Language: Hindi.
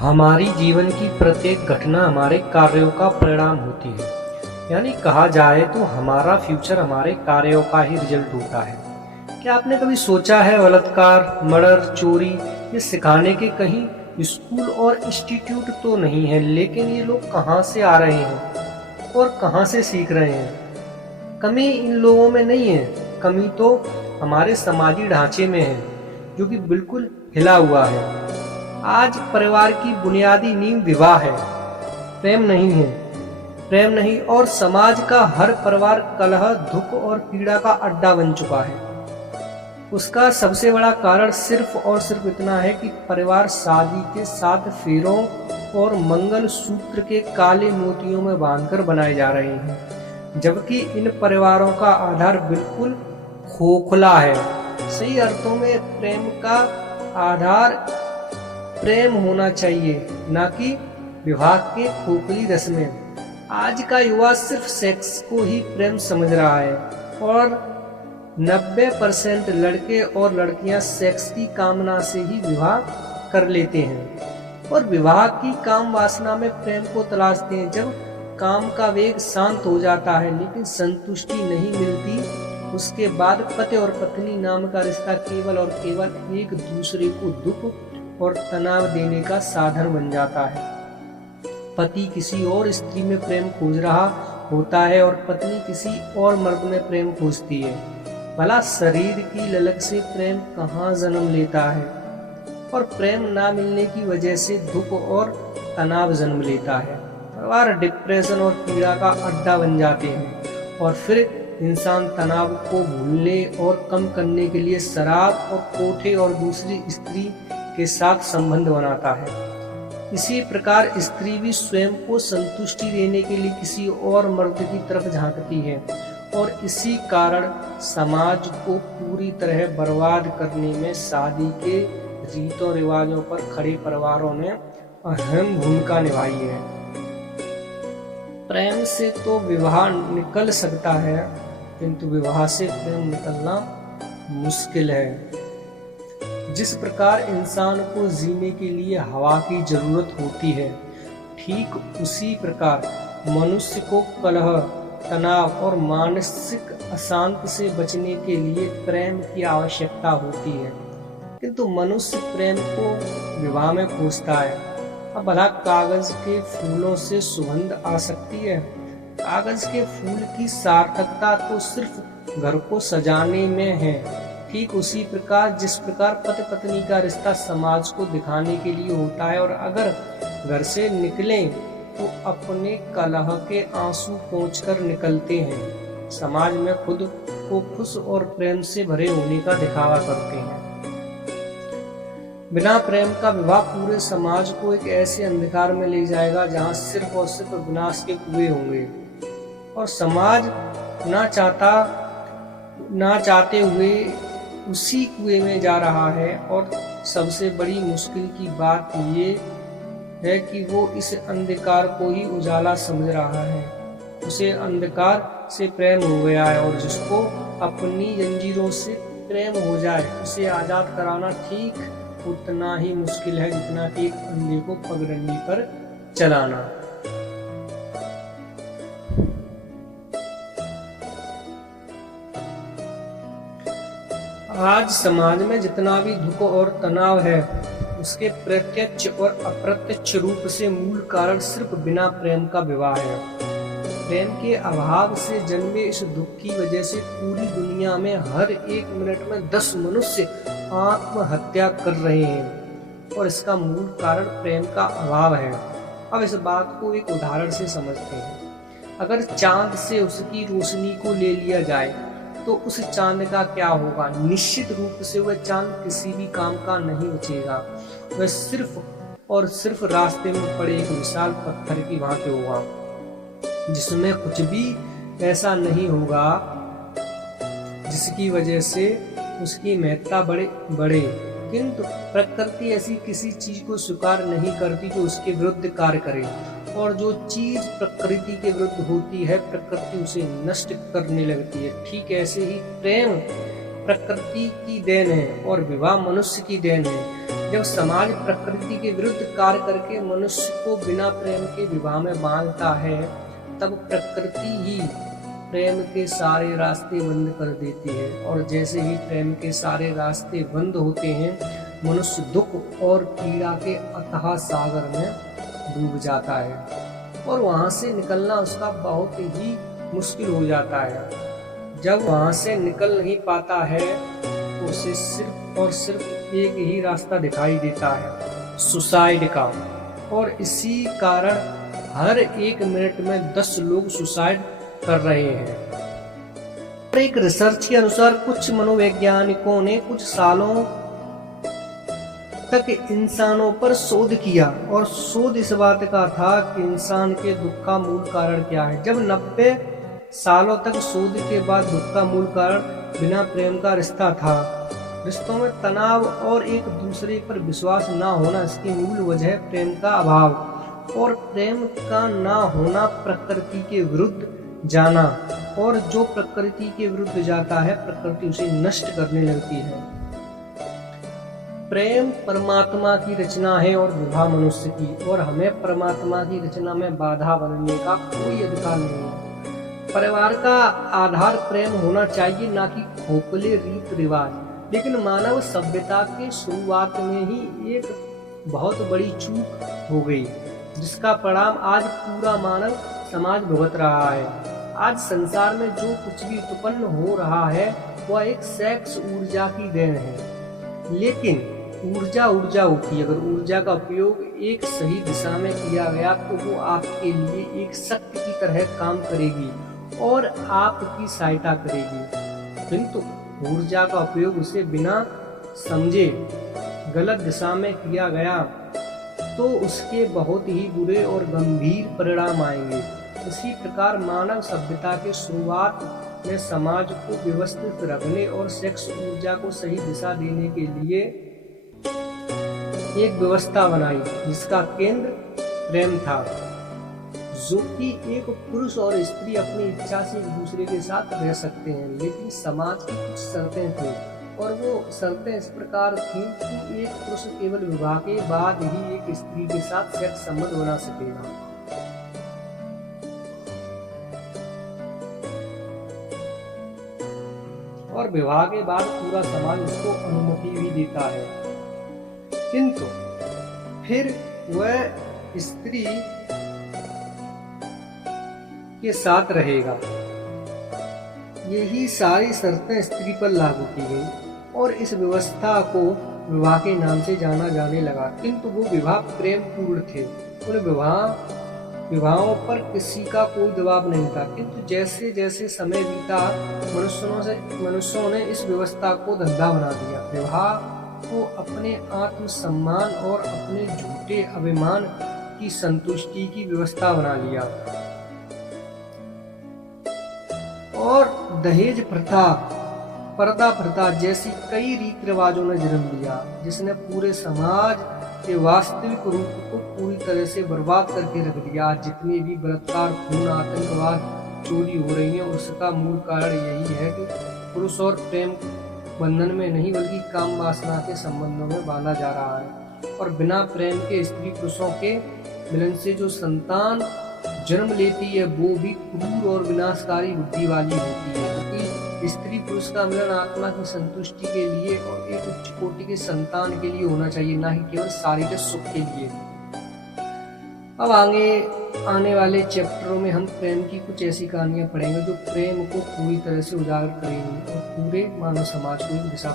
हमारी जीवन की प्रत्येक घटना हमारे कार्यों का परिणाम होती है। यानी कहा जाए तो हमारा फ्यूचर हमारे कार्यों का ही रिजल्ट होता है। क्या आपने कभी सोचा है बलात्कार, मर्डर, चोरी ये सिखाने के कहीं स्कूल और इंस्टीट्यूट तो नहीं है, लेकिन ये लोग कहाँ से आ रहे हैं और कहाँ से सीख रहे हैं? कमी इन लोगों में नहीं है, कमी तो हमारे समाजी ढांचे में है, जो कि बिल्कुल हिला हुआ है। आज परिवार की बुनियादी नींव विवाह है, प्रेम नहीं है। प्रेम नहीं, और समाज का हर परिवार कलह, दुख और पीड़ा का अड्डा बन चुका है। उसका सबसे बड़ा कारण सिर्फ और सिर्फ इतना है कि परिवार शादी के 7 फेरों और मंगल सूत्र के काले मोतियों में बांधकर बनाए जा रहे हैं, जबकि इन परिवारों का आधार बिल्कुल खोखला है। सही अर्थों में प्रेम का आधार प्रेम होना चाहिए, ना कि विवाह के खोखली रस्में। आज का युवा सिर्फ सेक्स को ही प्रेम समझ रहा है, और 90% लड़के और लड़कियां सेक्स की कामना से ही विवाह कर लेते हैं और विवाह की काम वासना में प्रेम को तलाशते हैं। जब काम का वेग शांत हो जाता है लेकिन संतुष्टि नहीं मिलती, उसके बाद पति और पत्नी नाम का रिश्ता केवल और केवल एक दूसरे को दुख और तनाव देने का साधन बन जाता है। पति किसी और स्त्री में प्रेम खोज रहा होता है और पत्नी किसी और मर्द में प्रेम खोजती है। भला शरीर की ललक से प्रेम कहाँ जन्म लेता है, और प्रेम ना मिलने की वजह से दुख और तनाव जन्म लेता है। परिवार डिप्रेशन और पीड़ा का अड्डा बन जाते हैं, और फिर इंसान तनाव को भूलने और कम करने के लिए शराब और कोठे और दूसरी स्त्री के साथ संबंध बनाता है। इसी प्रकार स्त्री भी स्वयं को संतुष्टि देने के लिए किसी और मर्द की तरफ झांकती है, और इसी कारण समाज को पूरी तरह बर्बाद करने में शादी के रीतों रिवाजों पर खड़े परिवारों ने अहम भूमिका निभाई है। प्रेम से तो विवाह निकल सकता है, किंतु विवाह से प्रेम निकलना मुश्किल है। जिस प्रकार इंसान को जीने के लिए हवा की जरूरत होती है, ठीक उसी प्रकार मनुष्य को कलह, तनाव और मानसिक अशांति से बचने के लिए प्रेम की आवश्यकता होती है। किंतु मनुष्य प्रेम को विवाह में खोजता है। अब भला कागज के फूलों से सुगंध आ सकती है? कागज के फूल की सार्थकता तो सिर्फ घर को सजाने में है। ठीक उसी प्रकार जिस प्रकार पति पत्नी का रिश्ता समाज को दिखाने के लिए होता है, और अगर घर से निकलें तो अपने कलह के आंसू पोंछकर निकलते हैं, समाज में खुद को खुश और प्रेम से भरे होने का दिखावा करते हैं। बिना प्रेम का विवाह पूरे समाज को एक ऐसे अंधकार में ले जाएगा जहां सिर्फ और सिर्फ विनाश के कुएं होंगे, और समाज ना चाहते हुए उसी कुएं में जा रहा है। और सबसे बड़ी मुश्किल की बात ये है कि वो इस अंधकार को ही उजाला समझ रहा है। उसे अंधकार से प्रेम हो गया है, और जिसको अपनी जंजीरों से प्रेम हो जाए उसे आजाद कराना ठीक उतना ही मुश्किल है जितना कि एक अंधे को पगडंडी पर चलाना। आज समाज में जितना भी दुख और तनाव है, उसके प्रत्यक्ष और अप्रत्यक्ष रूप से मूल कारण सिर्फ बिना प्रेम का विवाह है। प्रेम के अभाव से जन्मे इस दुख की वजह से पूरी दुनिया में हर 1 मिनट में 10 मनुष्य आत्महत्या कर रहे हैं, और इसका मूल कारण प्रेम का अभाव है। अब इस बात को एक उदाहरण से समझते हैं। अगर चांद से उसकी रोशनी को ले लिया जाए तो उस चांद का क्या होगा? निश्चित रूप से वह चांद किसी भी काम का नहीं बचेगा। वह सिर्फ और सिर्फ रास्ते में पड़े एक विशाल पत्थर की भांति होगा, जिसमें कुछ भी ऐसा नहीं होगा जिसकी वजह से उसकी महत्ता बढ़े। किंतु प्रकृति ऐसी किसी चीज को स्वीकार नहीं करती जो उसके विरुद्ध कार्य करे, और जो चीज प्रकृति के विरुद्ध होती है प्रकृति उसे नष्ट करने लगती है। ठीक ऐसे ही प्रेम प्रकृति की देन है और विवाह मनुष्य की देन है। जब समाज प्रकृति के विरुद्ध कार्य करके मनुष्य को बिना प्रेम के विवाह में बांधता है, तब प्रकृति ही प्रेम के सारे रास्ते बंद कर देती है। और जैसे ही प्रेम के सारे रास्ते बंद होते हैं, मनुष्य दुख और पीड़ा के अथाह सागर में डूब जाता है और वहां से निकलना उसका बहुत ही मुश्किल हो जाता है। जब वहां से निकल नहीं पाता है तो उसे सिर्फ और सिर्फ एक ही रास्ता दिखाई देता है, सुसाइड का। और इसी कारण हर एक मिनट में 10 लोग सुसाइड कर रहे हैं। एक रिसर्च के अनुसार कुछ मनोवैज्ञानिकों ने कुछ सालों तक इंसानों पर शोध किया और शोध इस बात का था कि इंसान के दुख का मूल कारण क्या है। जब 90 सालों तक शोध के बाद दुख का मूल कारण बिना प्रेम का रिश्ता था। रिश्तों में तनाव और एक दूसरे पर विश्वास ना होना, इसकी मूल वजह प्रेम का अभाव और प्रेम का ना होना प्रकृति के विरुद्ध जाना। और जो प्रकृति के विरुद्ध जाता है, प्रकृति उसे नष्ट करने लगती है। प्रेम परमात्मा की रचना है और विवाह मनुष्य की, और हमें परमात्मा की रचना में बाधा बनने का कोई अधिकार नहीं है। परिवार का आधार प्रेम होना चाहिए, ना कि खोखले रीत रिवाज। लेकिन मानव सभ्यता के शुरुआत में ही एक बहुत बड़ी चूक हो गई, जिसका परिणाम आज पूरा मानव समाज भुगत रहा है। आज संसार में जो कुछ भी उत्पन्न हो रहा है वह एक सेक्स ऊर्जा की देन है। लेकिन ऊर्जा होती है, अगर ऊर्जा का उपयोग एक सही दिशा में किया गया तो वो आपके लिए एक शक्ति की तरह काम करेगी और आपकी सहायता करेगी। किंतु ऊर्जा का उपयोग उसे बिना समझे गलत दिशा में किया गया तो उसके बहुत ही बुरे और गंभीर परिणाम आएंगे। इसी प्रकार मानव सभ्यता के शुरुआत में समाज को व्यवस्थित रखने और सेक्स ऊर्जा को सही दिशा देने के लिए एक व्यवस्था बनाई, जिसका केंद्र प्रेम था, जो कि एक पुरुष और स्त्री अपनी इच्छा से एक दूसरे के साथ रह सकते हैं। लेकिन समाज की कुछ शर्तें थी, और वो शर्तें इस प्रकार थी कि एक पुरुष केवल विवाह के बाद ही एक स्त्री के साथ सेक्स संबंध बना सकेगा। और विवाह के बाद पूरा समाज उसको अनुमति भी देता है। किंतु फिर वह स्त्री के साथ रहेगा। यही सारी शर्तें स्त्री पर लागू की गई और इस व्यवस्था को विवाह के नाम से जाना जाने लगा। किंतु वो विवाह प्रेम पूर्ण थे, उन विवाहों पर किसी का कोई दबाव नहीं था। किंतु जैसे जैसे समय बीता, मनुष्यों ने इस व्यवस्था को धंधा बना दिया। विवाह को अपने आत्मसम्मान और अपने झूठे अभिमान की संतुष्टि की व्यवस्था बना लिया और दहेज प्रथा, पर्दा प्रथा जैसी कई रीति रिवाजों ने जन्म लिया, जिसने पूरे समाज के वास्तविक रूप को पूरी तरह से बर्बाद करके रख दिया। आज जितने भी बलात्कार, खून, आतंकवाद, चोरी हो रही है, उसका मूल कारण यही है कि पुरुष और प्रेम बंधन में नहीं बल्कि काम वासना के संबंधों में बांधा जा रहा है। और बिना प्रेम के स्त्री पुरुषों के मिलन से जो संतान जन्म लेती है वो भी क्रूर और विनाशकारी बुद्धि वाली होती है, क्योंकि स्त्री पुरुष का मिलन आत्मा की संतुष्टि के लिए और एक उच्च कोटि के संतान के लिए होना चाहिए, ना ही केवल शारीरिक सुख के लिए। अब आने वाले चैप्टरों में हम प्रेम की कुछ ऐसी कहानियां पढ़ेंगे जो प्रेम को पूरी तरह से उजागर करेंगी और पूरे मानव समाज को एक दिशा